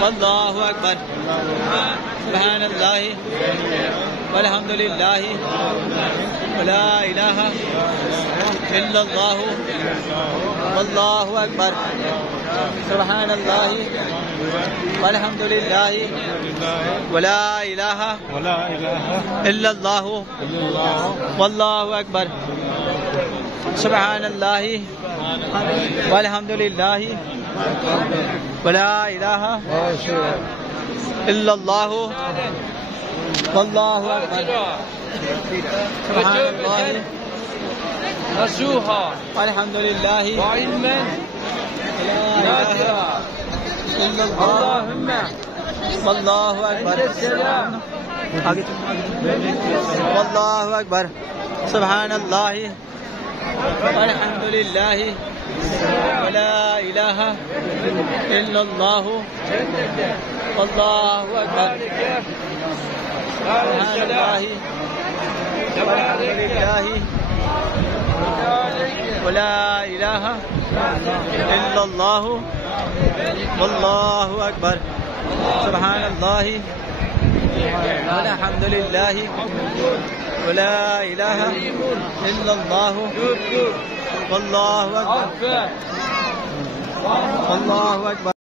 वल्लाहु अकबर। सुब्हानल्लाह वल्हम्दुलिल्लाह वला इलाहा इल्लल्लाह वल्लाहु अकबर। सुब्हानल्लाह वल्हम्दुलिल्लाह वला इलाहा इल्लल्लाह वल्लाहु अकबर। सुब्हानल्लाह वल्हम्दुलिल्लाह वला इलाहा इल्लल्लाह वल्लाहु अकबर। सुब्हानल्लाह نصوحا वल्हम्दुलिल्लाह وعلما نافعا اللهم वल्लाहु अकबर। أنت السلام वल्लाहु अकबर। सुब्हानल्लाह वल्हम्दुलिल्लाह वला इलाहा इल्लल्लाह वल्लाहु अकबर। सुब्हानल्लाह वल्हम्दुलिल्लाह वला इलाहा इल्लल्लाह वल्लाहु अकबर। सुब्हानल्लाह वल्हम्दुलिल्लाह वला इलाहा इल्लल्लाह वल्लाहु अकबर। वल्लाहु अकबर।